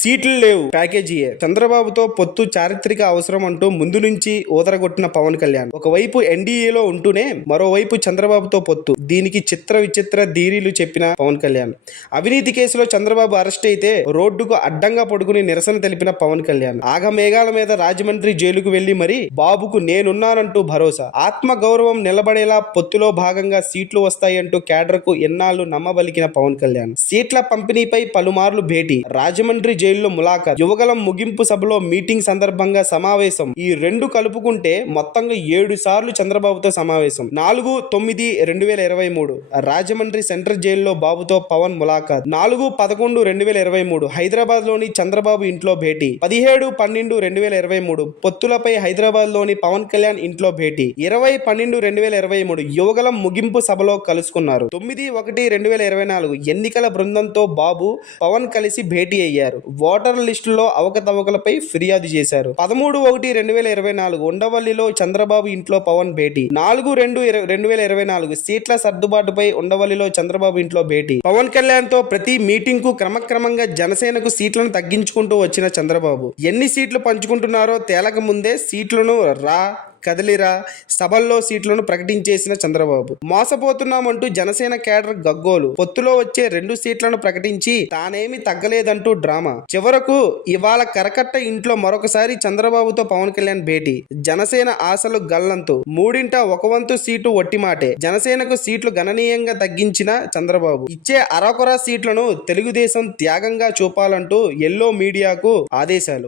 సీట్లు లేవు. ప్యాకేజీయే. చంద్రబాబుతో పొత్తు చారిత్రక అవసరం అంటూ ముందు నుంచి ఊదరగొట్టిన పవన్ కళ్యాణ్. ఒకవైపు ఎన్డీఏలో ఉంటూనే మరోవైపు చంద్రబాబుతో పొత్తు. దీనికి చిత్ర విచిత్ర ధీరీలు చెప్పిన పవన్ కళ్యాణ్. అవినీతి కేసులో చంద్రబాబు అరెస్ట్ అయితే రోడ్డుకు అడ్డంగా పడుకుని నిరసన తెలిపిన పవన్ కళ్యాణ్. ఆగమేఘాల మీద రాజమండ్రి జైలుకు వెళ్ళి మరి బాబుకు నేనున్నానంటూ భరోసా. ఆత్మ గౌరవం నిలబడేలా పొత్తులో భాగంగా సీట్లు వస్తాయంటూ కేడర్కు ఎన్నాళ్ళు నమ్మబలికిన పవన్ కళ్యాణ్. సీట్ల పంపిణీపై పలుమార్లు భేటీ. రాజమండ్రి జైల్లో ములాఖత్. యువగలం ముగింపు సభలో మీటింగ్ సందర్భంగా సమావేశం. ఈ రెండు కలుపుకుంటే మొత్తంగా ఏడు సార్లు చంద్రబాబుతో సమావేశం. నాలుగు తొమ్మిది రెండు వేల ఇరవై మూడు. రాజమండ్రి సెంట్రల్ జైల్లో బాబుతో పవన్ ములాఖాత్. నాలుగు పదకొండు రెండు వేల ఇరవై మూడు. హైదరాబాద్లోని చంద్రబాబు ఇంట్లో భేటీ. పదిహేడు పన్నెండు రెండు వేల ఇరవై మూడు. పొత్తులపై హైదరాబాద్లోని పవన్ కళ్యాణ్ ఇంట్లో భేటీ. ఇరవై పన్నెండు రెండు వేల ఇరవై మూడు. యువగలం ముగింపు సభలో కలుసుకున్నారు. తొమ్మిది ఒకటి రెండు వేల ఇరవై నాలుగు ఎన్నికల బృందంతో బాబు పవన్ కలిసి భేటీ అయ్యారు. ఓటర్ లిస్టులో అవకతవకలపై ఫిర్యాదు చేశారు. పదమూడు ఒకటి రెండు వేల ఇరవై నాలుగు ఉండవల్లిలో చంద్రబాబు ఇంట్లో పవన్ భేటీ. నాలుగు రెండు రెండు వేల ఇరవై నాలుగు సీట్ల సర్దుబాటుపై ఉండవల్లిలో చంద్రబాబు ఇంట్లో భేటీ. పవన్ కళ్యాణ్తో ప్రతి మీటింగ్కు క్రమక్రమంగా జనసేనకు సీట్లను తగ్గించుకుంటూ వచ్చిన చంద్రబాబు. ఎన్ని సీట్లు పంచుకుంటున్నారో తేలక ముందే సీట్లను రా కదిలిరా. సభల్లో సీట్లను ప్రకటించేసిన చంద్రబాబు. మోసపోతున్నామంటూ జనసేన కేడర్ గగ్గోలు. పొత్తులో వచ్చే రెండు సీట్లను ప్రకటించి తానేమి తగ్గలేదంటూ డ్రామా. చివరకు ఇవాళ కరకట్ట ఇంట్లో మరొకసారి చంద్రబాబుతో పవన్ కళ్యాణ్ భేటీ. జనసేన ఆశలు గల్లంతు. మూడింట ఒక వంతు సీటు ఒట్టిమాటే జనసేనకు సీట్లు గణనీయంగా తగ్గించిన చంద్రబాబు. ఇచ్చే అరకొర సీట్లను తెలుగుదేశం త్యాగంగా చూపాలంటూ ఎల్లో మీడియాకు ఆదేశాలు.